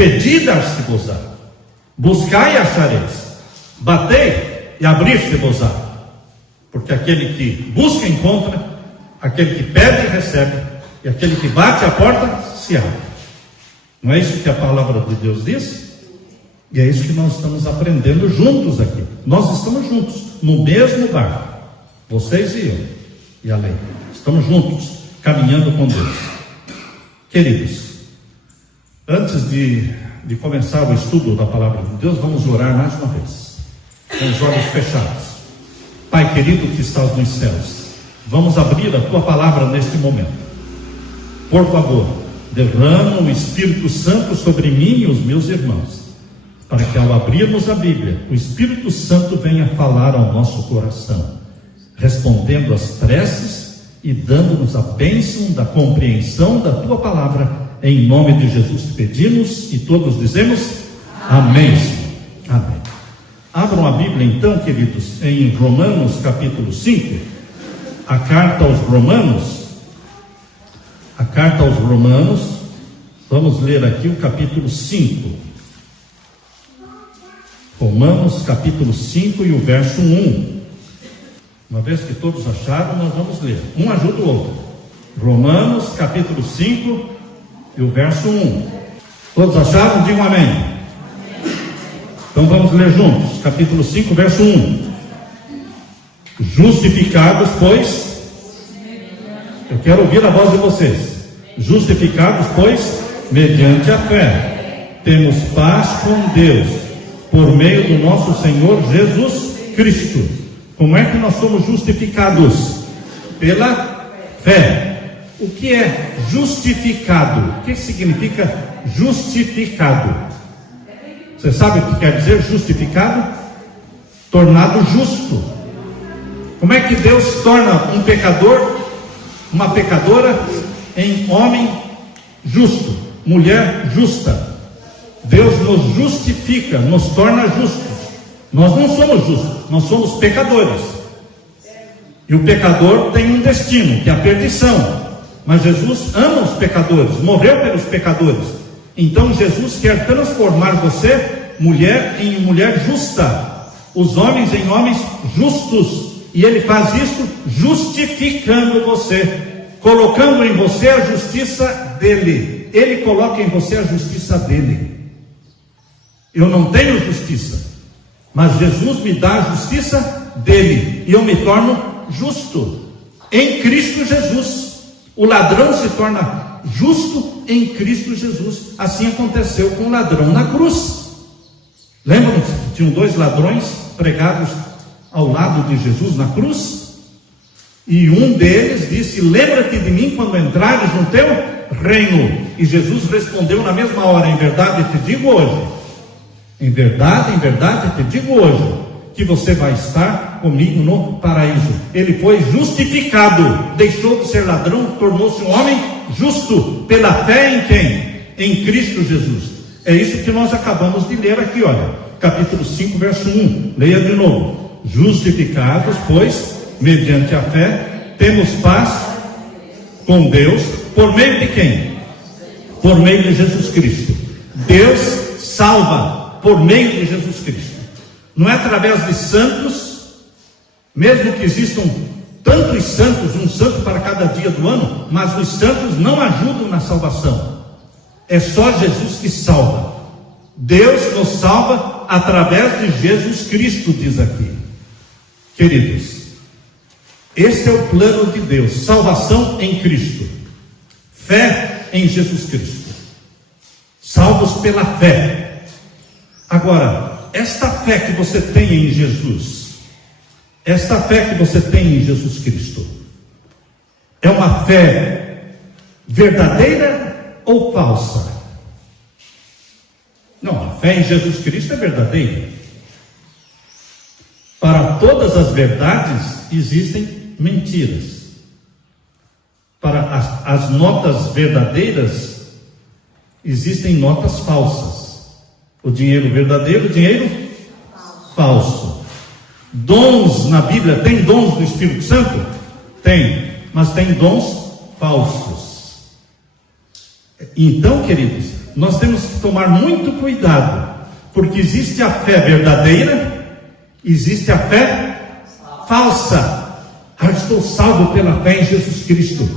Pedi, dar-se-vos-á. Buscai e achareis. Batei e abrir-se-vos-á. Porque aquele que busca encontra, aquele que pede recebe, e aquele que bate a porta se abre. Não é isso que a palavra de Deus diz? E é isso que nós estamos aprendendo juntos aqui. Nós estamos juntos, no mesmo barco. Vocês e eu, e a lei. Estamos juntos, caminhando com Deus. Queridos, antes de começar o estudo da palavra de Deus, vamos orar mais uma vez, com os olhos fechados. Pai querido que estás nos céus, vamos abrir a tua palavra neste momento. Por favor, derrama o Espírito Santo sobre mim e os meus irmãos, para que ao abrirmos a Bíblia, o Espírito Santo venha falar ao nosso coração, respondendo às preces e dando-nos a bênção da compreensão da tua palavra. Em nome de Jesus te pedimos, e todos dizemos amém. Amém. Abram a Bíblia então, queridos, em Romanos capítulo 5, a carta aos Romanos. A carta aos Romanos, vamos ler aqui o capítulo 5. Romanos capítulo 5 e o verso 1. Uma vez que todos acharam, nós vamos ler. Um ajuda o outro. Romanos capítulo 5 e o verso 1. Todos acharam? Digam amém. Então vamos ler juntos. Capítulo 5, verso 1. Justificados, pois... Eu quero ouvir a voz de vocês. Justificados, pois, mediante a fé, temos paz com Deus, por meio do nosso Senhor Jesus Cristo. Como é que nós somos justificados? Pela fé. O que é justificado? O que significa justificado? Você sabe o que quer dizer justificado? Tornado justo. Como é que Deus torna um pecador, uma pecadora, em homem justo, mulher justa? Deus nos justifica, nos torna justos. Nós não somos justos, nós somos pecadores. E o pecador tem um destino, que é a perdição. Mas Jesus ama os pecadores, morreu pelos pecadores. Então Jesus quer transformar você, mulher, em mulher justa, os homens em homens justos. E Ele faz isso justificando você, colocando em você a justiça dele. Ele coloca em você a justiça dele. Eu não tenho justiça, mas Jesus me dá a justiça dele, e eu me torno justo em Cristo Jesus. O ladrão se torna justo em Cristo Jesus. Assim aconteceu com o ladrão na cruz. Lembram que tinham dois ladrões pregados ao lado de Jesus na cruz? E um deles disse: lembra-te de mim quando entrares no teu reino. E Jesus respondeu na mesma hora: em verdade te digo hoje, em verdade te digo hoje, que você vai estar comigo no paraíso. Ele foi justificado, deixou de ser ladrão, tornou-se um homem justo, pela fé em quem? Em Cristo Jesus. É isso que nós acabamos de ler aqui, olha, capítulo 5, verso 1, leia de novo. Justificados, pois, mediante a fé, temos paz com Deus, por meio de quem? Por meio de Jesus Cristo. Deus salva por meio de Jesus Cristo. Não é através de santos, mesmo que existam tantos santos, um santo para cada dia do ano, mas os santos não ajudam na salvação. É só Jesus que salva. Deus nos salva através de Jesus Cristo, diz aqui. Queridos, este é o plano de Deus: salvação em Cristo, fé em Jesus Cristo, salvos pela fé. Agora, esta fé que você tem em Jesus, esta fé que você tem em Jesus Cristo, é uma fé verdadeira ou falsa? Não, a fé em Jesus Cristo é verdadeira. Para todas as verdades existem mentiras. Para as notas verdadeiras existem notas falsas. O dinheiro verdadeiro, o dinheiro falso. Dons na Bíblia, tem dons do Espírito Santo? Tem, mas tem dons falsos. Então, queridos, nós temos que tomar muito cuidado, porque existe a fé verdadeira, existe a fé falsa. Estou salvo pela fé em Jesus Cristo.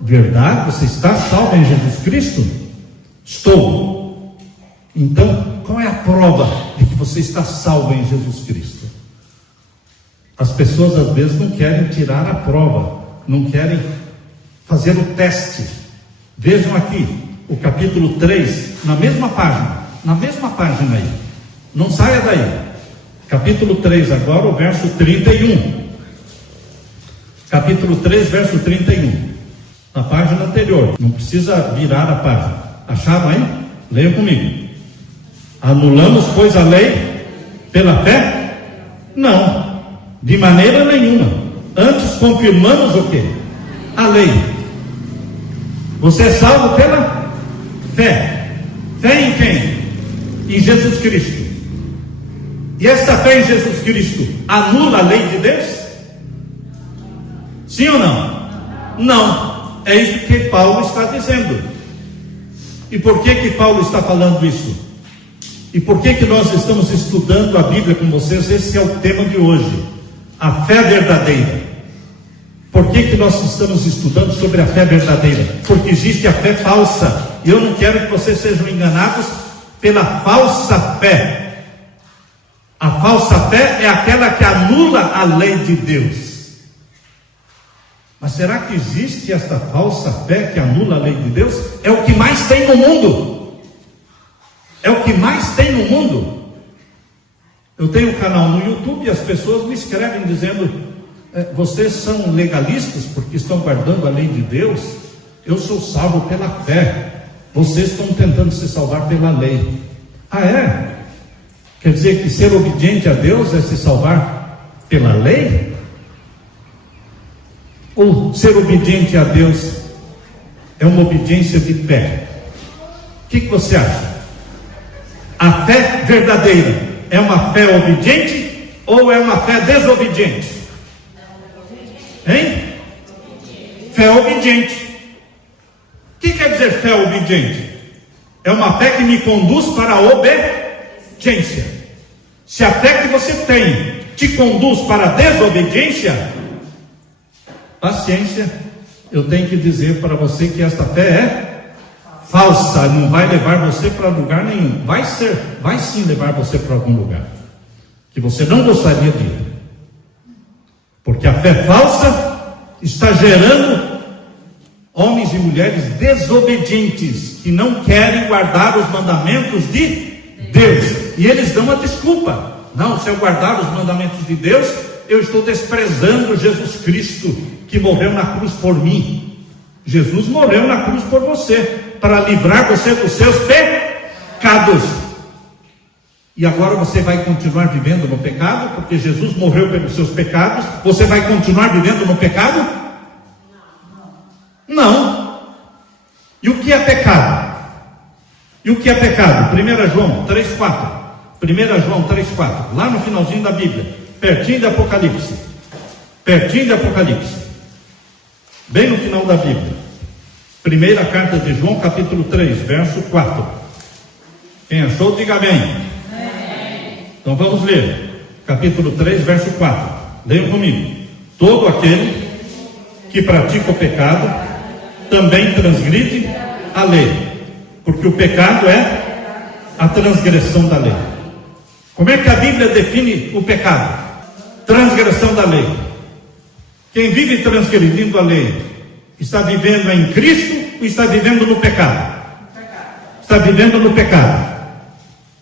Verdade? Você está salvo em Jesus Cristo? Estou. Então, qual é a prova de que você está salvo em Jesus Cristo? As pessoas às vezes não querem tirar a prova, não querem fazer o teste. Vejam aqui, o capítulo 3, na mesma página aí. Não saia daí. Capítulo 3 agora, o verso 31. Capítulo 3, verso 31. Na página anterior, não precisa virar a página. Acharam aí? Leia comigo. Anulamos, pois, a lei pela fé? Não, de maneira nenhuma. Antes confirmamos o quê? A lei. Você é salvo pela fé. Fé em quem? Em Jesus Cristo. E essa fé em Jesus Cristo anula a lei de Deus? Sim ou não? Não. É isso que Paulo está dizendo. E por que Paulo está falando isso? E por que nós estamos estudando a Bíblia com vocês? Esse é o tema de hoje. A fé verdadeira. Por que nós estamos estudando sobre a fé verdadeira? Porque existe a fé falsa. E eu não quero que vocês sejam enganados pela falsa fé. A falsa fé é aquela que anula a lei de Deus. Mas será que existe esta falsa fé que anula a lei de Deus? É o que mais tem no mundo. É o que mais tem no mundo. Eu tenho um canal no YouTube e as pessoas me escrevem dizendo: vocês são legalistas porque estão guardando a lei de Deus? Eu sou salvo pela fé. Vocês estão tentando se salvar pela lei. Ah, é? Quer dizer que ser obediente a Deus é se salvar pela lei? Ou ser obediente a Deus é uma obediência de fé? O que você acha? A fé verdadeira é uma fé obediente ou é uma fé desobediente? Hein? Fé obediente. O que quer dizer fé obediente? É uma fé que me conduz para a obediência. Se a fé que você tem te conduz para a desobediência, paciência, eu tenho que dizer para você que esta fé é falsa, não vai levar você para lugar nenhum. Vai sim levar você para algum lugar que você não gostaria de ir. Porque a fé falsa está gerando homens e mulheres desobedientes, que não querem guardar os mandamentos de Deus. E eles dão a desculpa: não, se eu guardar os mandamentos de Deus, eu estou desprezando Jesus Cristo, que morreu na cruz por mim. Jesus morreu na cruz por você, para livrar você dos seus pecados. E agora você vai continuar vivendo no pecado, porque Jesus morreu pelos seus pecados. Você vai continuar vivendo no pecado? Não. E o que é pecado? E o que é pecado? 1 João 3,4. 1 João 3,4. Lá no finalzinho da Bíblia, pertinho de Apocalipse. Pertinho de Apocalipse. Bem no final da Bíblia. Primeira carta de João, capítulo 3, verso 4. Quem achou, diga amém. Então vamos ler. Capítulo 3, verso 4. Leiam comigo. Todo aquele que pratica o pecado também transgride a lei, porque o pecado é a transgressão da lei. Como é que a Bíblia define o pecado? Transgressão da lei. Quem vive transgredindo a lei está vivendo em Cristo ou está vivendo no pecado? Está vivendo no pecado.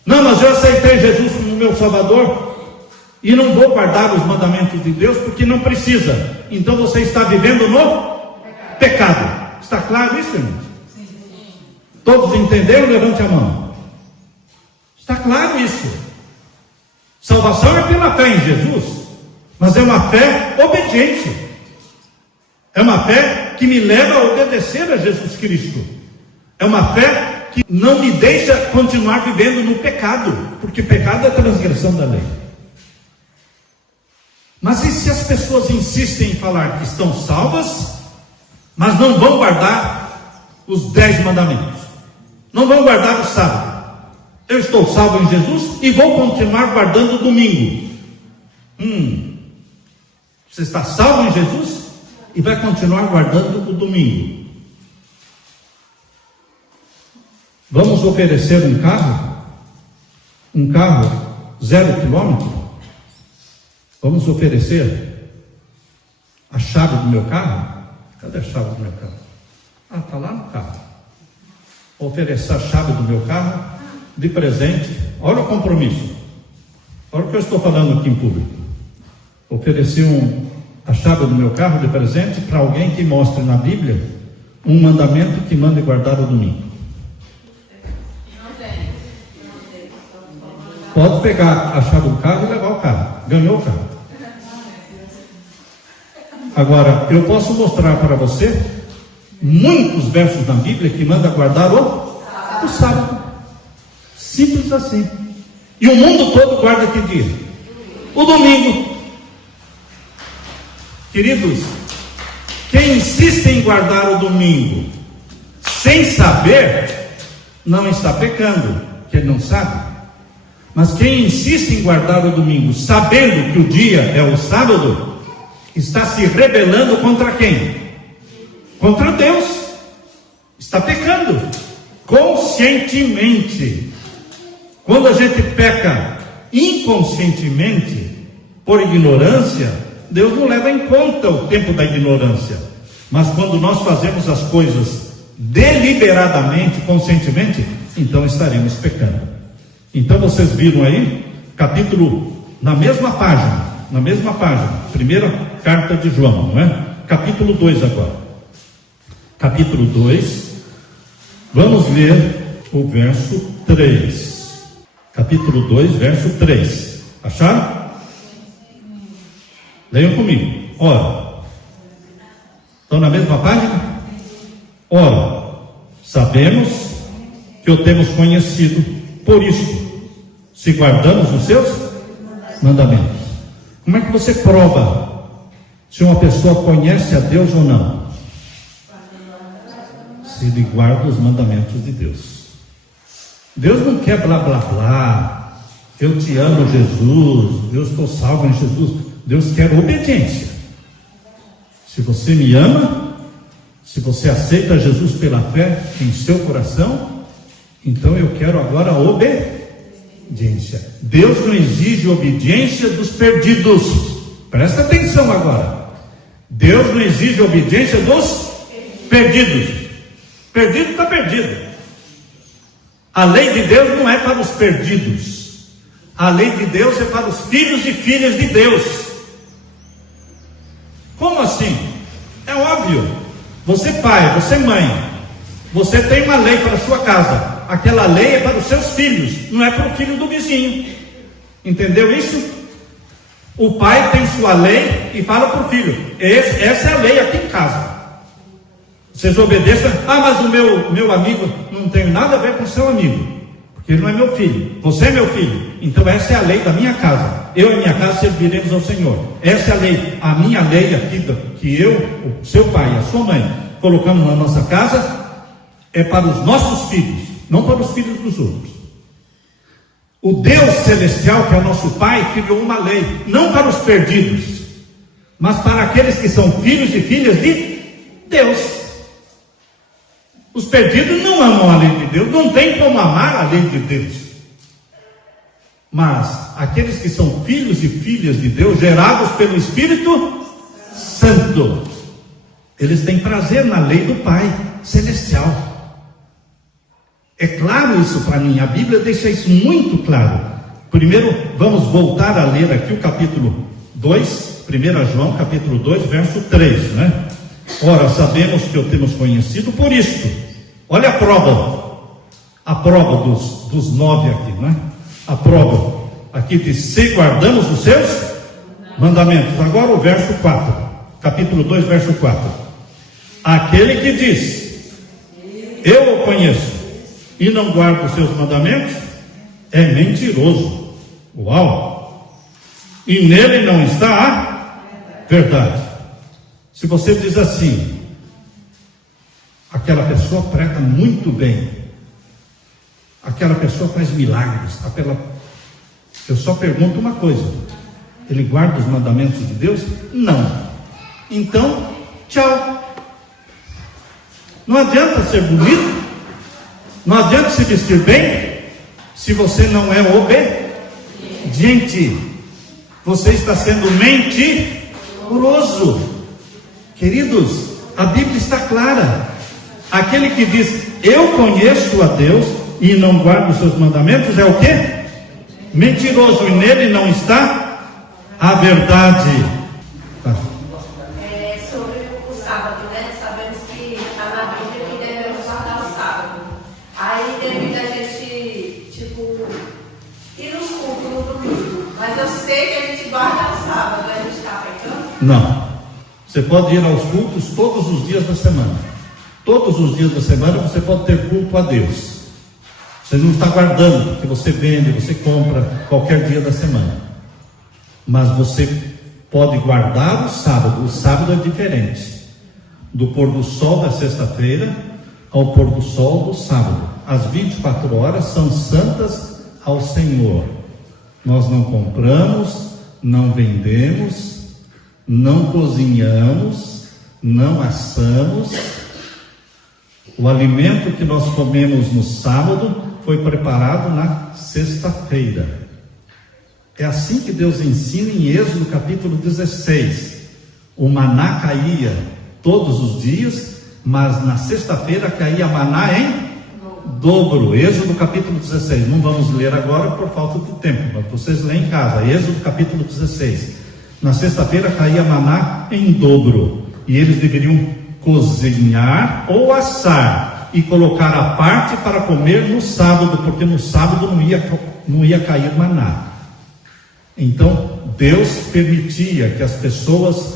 Não, mas eu aceitei Jesus como meu Salvador e não vou guardar os mandamentos de Deus porque não precisa. Então você está vivendo no pecado. Está claro isso, irmãos? Todos entenderam? Levante a mão. Está claro isso. Salvação é pela fé em Jesus, mas é uma fé obediente. É uma fé que me leva a obedecer a Jesus Cristo. É uma fé que não me deixa continuar vivendo no pecado, porque pecado é transgressão da lei. Mas e se as pessoas insistem em falar que estão salvas, mas não vão guardar os 10 mandamentos? não vão guardar o sábado. Eu estou salvo em Jesus e vou continuar guardando o domingo. Você está salvo em Jesus e vai continuar guardando o domingo. Vamos oferecer um carro 0 quilômetro? Vamos oferecer a chave do meu carro? Cadê a chave do meu carro? Está lá no carro. Oferecer a chave do meu carro de presente. Olha o compromisso. Olha o que eu estou falando aqui em público. Oferecer a chave do meu carro de presente para alguém que mostre na Bíblia um mandamento que manda guardar o domingo. Pode pegar a chave do carro e levar o carro. Ganhou o carro. Agora, eu posso mostrar para você muitos versos na Bíblia que manda guardar o sábado. Simples assim. E o mundo todo guarda que dia? O domingo. Queridos, quem insiste em guardar o domingo sem saber, não está pecando, porque ele não sabe. Mas quem insiste em guardar o domingo sabendo que o dia é o sábado, está se rebelando contra quem? Contra Deus. Está pecando conscientemente. Quando a gente peca inconscientemente, por ignorância, Deus não leva em conta o tempo da ignorância. Mas quando nós fazemos as coisas deliberadamente, conscientemente, então estaremos pecando. Então vocês viram aí, capítulo, na mesma página, primeira carta de João, não é? Capítulo 2 agora. Capítulo 2, vamos ler o verso 3. Capítulo 2, verso 3. Acharam? Leiam comigo. Ora, estão na mesma página? Ora, sabemos que o temos conhecido, por isso, se guardamos os seus mandamentos. Como é que você prova se uma pessoa conhece a Deus ou não? Se ele guarda os mandamentos de Deus. Deus não quer blá blá blá. Eu te amo, Jesus. Eu estou salvo em Jesus. Deus quer obediência. Se você me ama, se você aceita Jesus pela fé em seu coração, então eu quero agora obediência. Deus não exige obediência dos perdidos. Presta atenção agora. Deus não exige obediência dos perdidos. Perdido está perdido. A lei de Deus não é para os perdidos. A lei de Deus é para os filhos e filhas de Deus. Como assim? É óbvio. Você pai, você mãe, você tem uma lei para a sua casa. Aquela lei é para os seus filhos, não é para o filho do vizinho. Entendeu isso? O pai tem sua lei e fala para o filho: essa é a lei aqui em casa. Vocês obedeçam. Mas o meu amigo, não tem nada a ver com o seu amigo, porque ele não é meu filho. Você é meu filho. Então essa é a lei da minha casa. Eu e minha casa serviremos ao Senhor. Essa é a lei. A minha lei aqui, que eu, o seu pai e a sua mãe colocamos na nossa casa, é para os nossos filhos, não para os filhos dos outros. O Deus celestial, que é o nosso Pai, criou uma lei, não para os perdidos, mas para aqueles que são filhos e filhas de Deus. Os perdidos não amam a lei de Deus, não tem como amar a lei de Deus. Mas aqueles que são filhos e filhas de Deus, gerados pelo Espírito Santo, eles têm prazer na lei do Pai celestial. É claro isso para mim, a Bíblia deixa isso muito claro. Primeiro, vamos voltar a ler aqui o capítulo 2, 1 João, capítulo 2, verso 3, né? Ora, sabemos que o temos conhecido por isto. Olha a prova dos 9 aqui, né? A prova aqui diz: se guardamos os seus mandamentos. Agora o verso 4, capítulo 2, verso 4. Aquele que diz: eu o conheço, e não guarda os seus mandamentos, é mentiroso. Uau! E nele não está a verdade. Se você diz assim: aquela pessoa prega muito bem, aquela pessoa faz milagres. Eu só pergunto uma coisa: ele guarda os mandamentos de Deus? Não. Então, tchau. Não adianta ser bonito, não adianta se vestir bem, se você não é obediente. Você está sendo mentiroso. Queridos, a Bíblia está clara. Aquele que diz, eu conheço a Deus, e não guarda os seus mandamentos, é o quê? Mentiroso, e nele não está a verdade. Tá. Sobre o sábado, né? Sabemos que está na Bíblia que devemos guardar o sábado. Aí devido a gente, ir nos cultos no domingo. Mas eu sei que a gente guarda o sábado, a gente está pecando? Não. Você pode ir aos cultos todos os dias da semana. Todos os dias da semana você pode ter culto a Deus. Você não está guardando, porque você vende, você compra qualquer dia da semana. Mas você pode guardar o sábado. O sábado é diferente. Do pôr do sol da sexta-feira ao pôr do sol do sábado. As 24 horas são santas ao Senhor. Nós não compramos, não vendemos, não cozinhamos, não assamos. O alimento que nós comemos no sábado foi preparado na sexta-feira. É assim que Deus ensina em Êxodo capítulo 16. O maná caía todos os dias, mas na sexta-feira caía maná em dobro. Êxodo capítulo 16. Não vamos ler agora por falta de tempo, mas vocês leem em casa. Êxodo capítulo 16. Na sexta-feira caía maná em dobro, e eles deveriam cozinhar ou assar e colocar à parte para comer no sábado, porque no sábado não ia cair maná. Então Deus permitia que as pessoas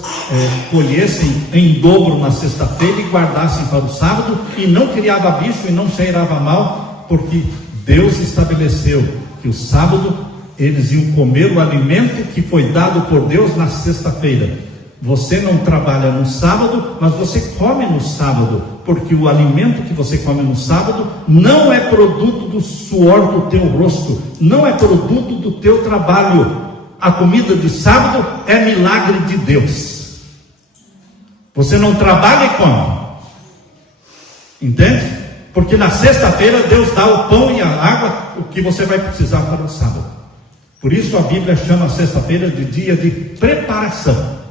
colhessem em dobro na sexta-feira e guardassem para o sábado, e não criava bicho e não cheirava mal, porque Deus estabeleceu que o sábado eles iam comer o alimento que foi dado por Deus na sexta-feira. Você não trabalha no sábado, mas você come no sábado, porque o alimento que você come no sábado não é produto do suor do teu rosto, não é produto do teu trabalho. A comida de sábado é milagre de Deus. Você não trabalha e come, entende? Porque na sexta-feira Deus dá o pão e a água, o que você vai precisar para o sábado. Por isso a Bíblia chama a sexta-feira de dia de preparação.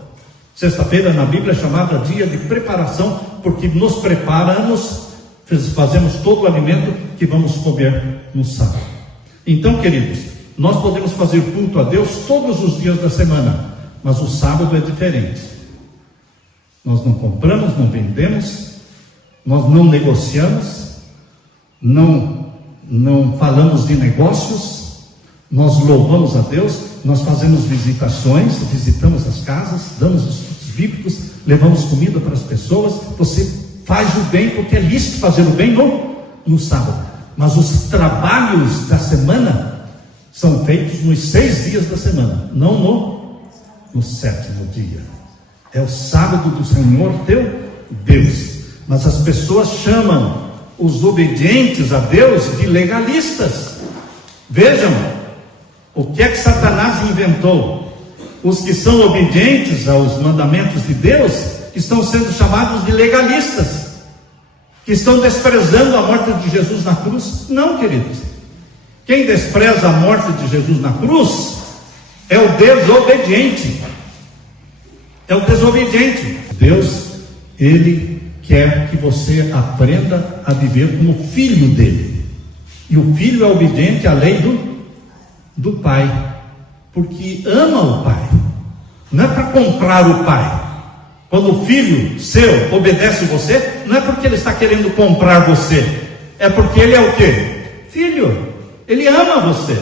Sexta-feira na Bíblia é chamada dia de preparação, porque nos preparamos, fazemos todo o alimento que vamos comer no sábado. Então, queridos, nós podemos fazer culto a Deus todos os dias da semana, mas o sábado é diferente. Nós não compramos, não vendemos, nós não negociamos, não falamos de negócios, nós louvamos a Deus, nós fazemos visitações, visitamos as casas, damos os estudos bíblicos, levamos comida para as pessoas. Você faz o bem, porque é lícito fazer o bem no sábado, mas os trabalhos da semana são feitos nos 6 dias da semana, não no 7º dia. É o sábado do Senhor teu Deus. Mas as pessoas chamam os obedientes a Deus de legalistas. Vejam o que é que Satanás inventou. Os que são obedientes aos mandamentos de Deus estão sendo chamados de legalistas, que estão desprezando a morte de Jesus na cruz. Não, queridos. Quem despreza a morte de Jesus na cruz é o desobediente. É o desobediente. Deus, Ele quer que você aprenda a viver como filho dele. E o filho é obediente à lei do pai, porque ama o pai. Não é para comprar o pai. Quando o filho seu obedece você, não é porque ele está querendo comprar você, é porque ele é o quê? Filho. Ele ama você,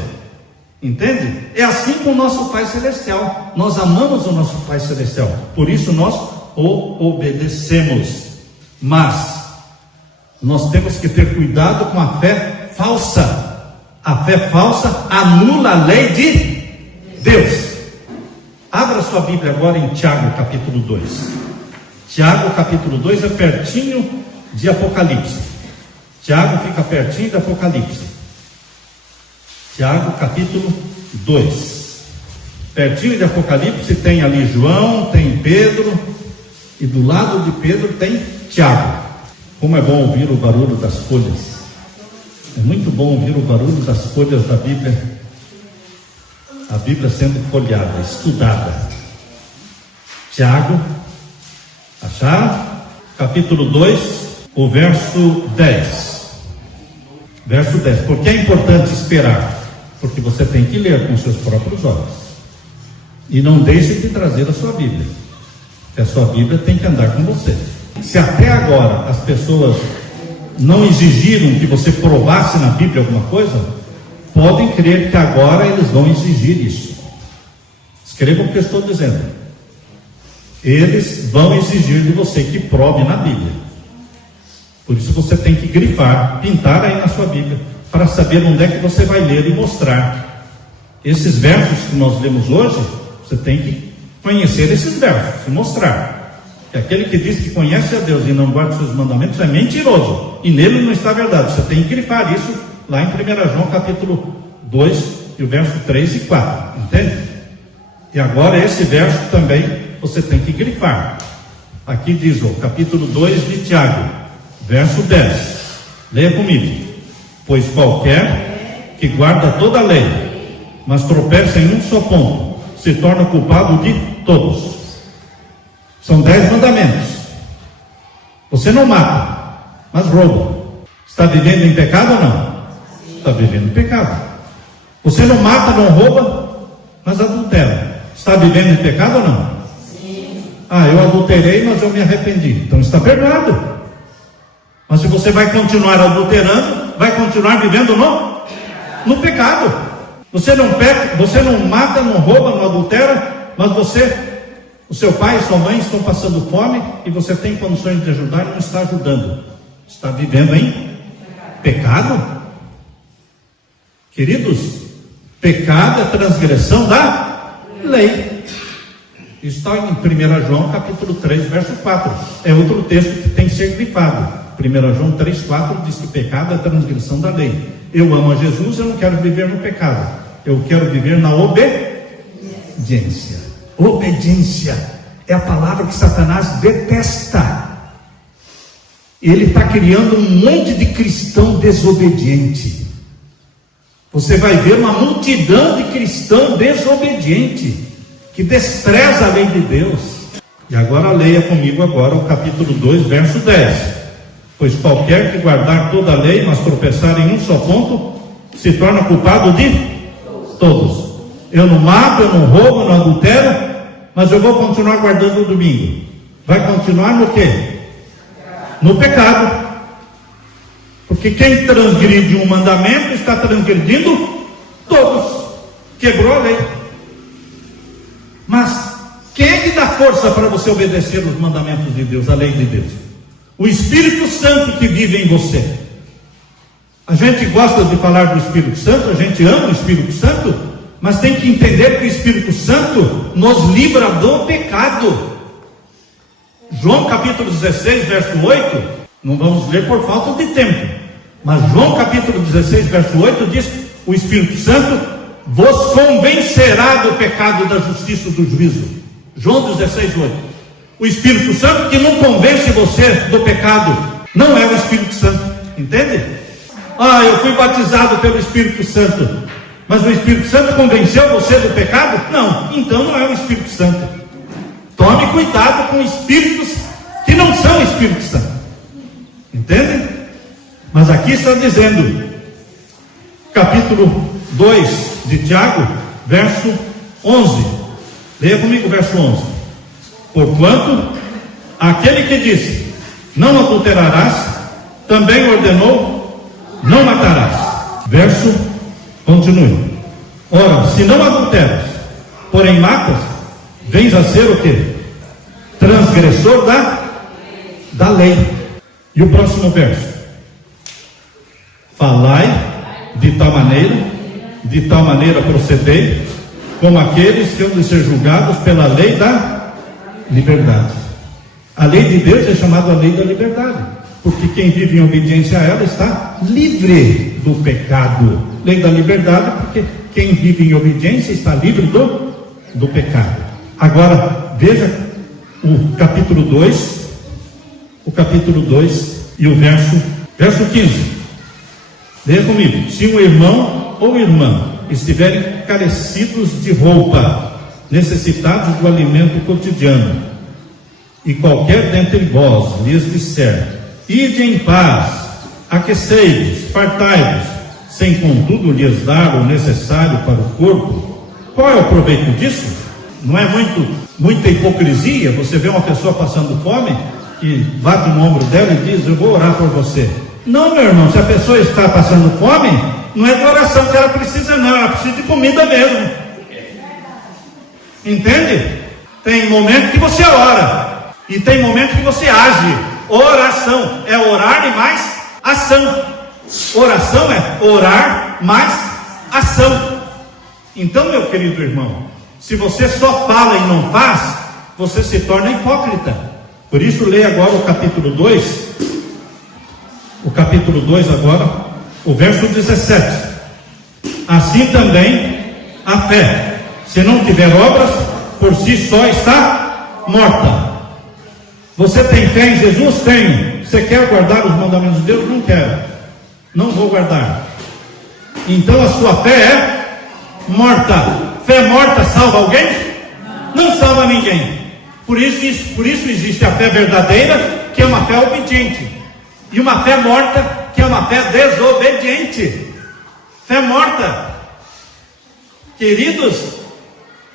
entende? É assim com o nosso Pai Celestial. Nós amamos o nosso Pai Celestial, por isso nós o obedecemos. Mas nós temos que ter cuidado com a fé falsa. A fé falsa anula a lei de Deus. Abra sua Bíblia agora em Tiago capítulo 2. Tiago capítulo 2 é pertinho de Apocalipse. Tiago fica pertinho de Apocalipse. Tiago, capítulo 2. Pertinho de Apocalipse tem ali João, tem Pedro, e do lado de Pedro tem Tiago. Como é bom ouvir o barulho das folhas. É muito bom ouvir o barulho das folhas da Bíblia. A Bíblia sendo folheada, estudada. Tiago, acharam? Capítulo 2, o verso 10. Verso 10. Por que é importante esperar? Porque você tem que ler com seus próprios olhos. E não deixe de trazer a sua Bíblia. Porque a sua Bíblia tem que andar com você. Se até agora as pessoas não exigiram que você provasse na Bíblia alguma coisa, podem crer que agora eles vão exigir isso. Escrevam o que eu estou dizendo. Eles vão exigir de você que prove na Bíblia. Por isso você tem que grifar, pintar aí na sua Bíblia, para saber onde é que você vai ler e mostrar. Esses versos que nós lemos hoje, você tem que conhecer esses versos e mostrar. Que aquele que diz que conhece a Deus e não guarda os seus mandamentos é mentiroso, e nele não está a verdade. Você tem que grifar isso lá em 1 João capítulo 2 e o verso 3 e 4, entende? E agora esse verso também você tem que grifar. Aqui diz o capítulo 2 de Tiago, verso 10, leia comigo. Pois qualquer que guarda toda a lei, mas tropeça em um só ponto, se torna culpado de todos. São 10 mandamentos. Você não mata, mas rouba. Está vivendo em pecado ou não? Está vivendo em pecado. Você não mata, não rouba, mas adultera. Está vivendo em pecado ou não? Sim. Eu adulterei, mas eu me arrependi. Então está perdoado. Mas se você vai continuar adulterando, vai continuar vivendo no pecado. Você não peca, você não mata, não rouba, não adultera, mas o seu pai e sua mãe estão passando fome e você tem condições de ajudar e não está ajudando. Está vivendo em pecado? Queridos, pecado é transgressão da lei. Está em 1 João capítulo 3, verso 4. É outro texto que tem que ser grifado. 1 João 3, 4 diz que pecado é transgressão da lei. Eu amo a Jesus, eu não quero viver no pecado. Eu quero viver na obediência. Obediência é a palavra que Satanás detesta. Ele está criando um monte de cristão desobediente. Você vai ver uma multidão de cristão desobediente, que despreza a lei de Deus. E agora leia comigo agora o capítulo 2, verso 10. Pois qualquer que guardar toda a lei, mas tropeçar em um só ponto, se torna culpado de todos. Eu não mato, eu não roubo, não adultero, mas eu vou continuar guardando o domingo. Vai continuar no quê? No pecado. Porque quem transgride um mandamento está transgredindo todos. Quebrou a lei. Mas quem é que dá força para você obedecer os mandamentos de Deus, a lei de Deus? O Espírito Santo que vive em você. A gente gosta de falar do Espírito Santo, a gente ama o Espírito Santo, mas tem que entender que o Espírito Santo nos livra do pecado. João capítulo 16, verso 8, não vamos ler por falta de tempo, mas João capítulo 16, verso 8 diz: o Espírito Santo vos convencerá do pecado, da justiça e do juízo. João 16, 8. O Espírito Santo que não convence você do pecado não é o Espírito Santo, entende? Eu fui batizado pelo Espírito Santo, mas o Espírito Santo convenceu você do pecado? Não, então não é o Espírito Santo. Tome cuidado com espíritos que não são Espírito Santo, entende? Mas aqui está dizendo, capítulo 2 de Tiago, verso 11. Leia comigo o verso 11. Porquanto aquele que disse: não adulterarás, também ordenou: não matarás. Verso, continue. Ora, se não adulteras, porém matas, vens a ser o quê? Transgressor da lei. E o próximo verso: falai de tal maneira procedei, como aqueles que hão de ser julgados pela lei da liberdade. A lei de Deus é chamada a lei da liberdade, porque quem vive em obediência a ela está livre do pecado. Lei da liberdade, porque quem vive em obediência está livre do pecado. Agora, veja o capítulo 2, e o verso 15. Leia comigo. Se um irmão ou irmã estiverem carecidos de roupa, necessitados do alimento cotidiano, e qualquer dentre vós lhes disser: ide em paz, aquecei-vos, fartai-vos, sem contudo lhes dar o necessário para o corpo, qual é o proveito disso? Não é muita hipocrisia você vê uma pessoa passando fome e bate no ombro dela e diz: eu vou orar por você. Não, meu irmão, se a pessoa está passando fome, não é de oração que ela precisa, não, ela precisa de comida mesmo. Entende? Tem momento que você ora e tem momento que você age. Oração é orar e mais ação. Oração é orar mais ação. Então, meu querido irmão, se você só fala e não faz, você se torna hipócrita. Por isso, leia agora o capítulo 2. O capítulo 2 agora, o verso 17. Assim também a fé, se não tiver obras, por si só está morta. Você tem fé em Jesus? Tenho. Você quer guardar os mandamentos de Deus? Não quero. Não vou guardar. Então a sua fé é morta. Fé morta salva alguém? Não salva ninguém. Por isso existe a fé verdadeira, que é uma fé obediente, e uma fé morta, que é uma fé desobediente. Fé morta. Queridos,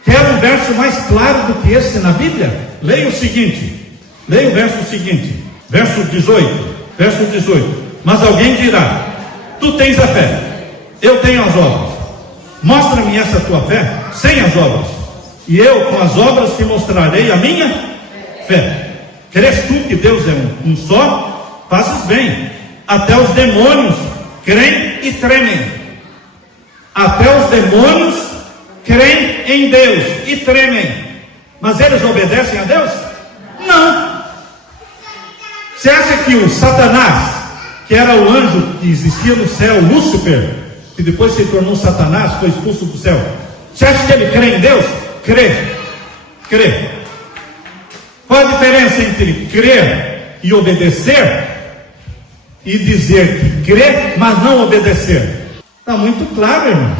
quer um verso mais claro do que esse na Bíblia? Leia o verso seguinte, verso 18. Mas alguém dirá: tu tens a fé, eu tenho as obras. Mostra-me essa tua fé sem as obras, e eu com as obras te mostrarei a minha fé. Crês tu que Deus é um só? Fazes bem. Até os demônios creem e tremem. Até os demônios creem em Deus e tremem. Mas eles obedecem a Deus? Não. Você acha que o Satanás, que era o anjo que existia no céu, Lúcifer, que depois se tornou Satanás, foi expulso do céu, você acha que ele crê em Deus? Crê. Qual a diferença entre crer e obedecer? E dizer que crê, mas não obedecer? Está muito claro, irmãos.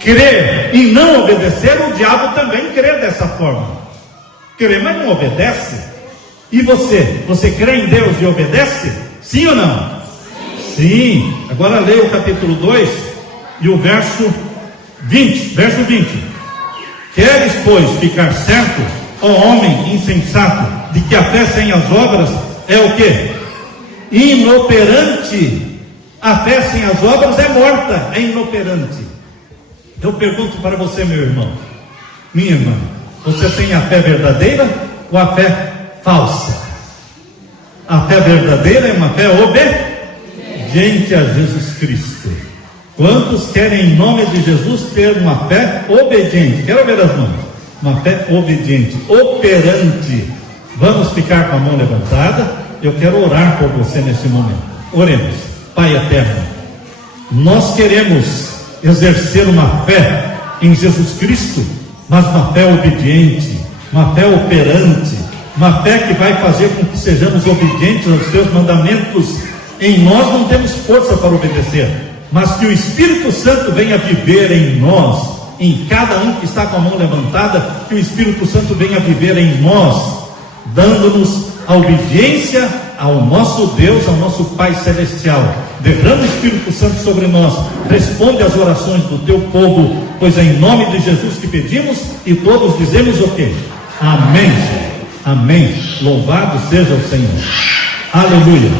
Crer e não obedecer, o diabo também crê dessa forma. Crê, mas não obedece. E você crê em Deus e obedece? Sim ou não? Sim. Agora leia o capítulo 2 e o verso 20. Queres, pois, ficar certo, ó homem insensato, de que a fé sem as obras é o quê? Inoperante. A fé sem as obras é morta, é inoperante. Eu pergunto para você, meu irmão, minha irmã, você tem a fé verdadeira ou a fé falsa? A fé verdadeira é uma fé obediente a Jesus Cristo. Quantos querem, em nome de Jesus, ter uma fé obediente? Quero ver as mãos. Uma fé obediente, operante. Vamos ficar com a mão levantada. Eu quero orar por você nesse momento. Oremos. Pai eterno, nós queremos exercer uma fé em Jesus Cristo, mas uma fé obediente, uma fé operante, uma fé que vai fazer com que sejamos obedientes aos teus mandamentos. Em nós não temos força para obedecer, mas que o Espírito Santo venha viver em nós, em cada um que está com a mão levantada, que o Espírito Santo venha viver em nós, dando-nos a obediência ao nosso Deus, ao nosso Pai Celestial. Derrama o Espírito Santo sobre nós, responde às orações do teu povo, pois é em nome de Jesus que pedimos, e todos dizemos o quê? Amém. Amém. Louvado seja o Senhor. Aleluia.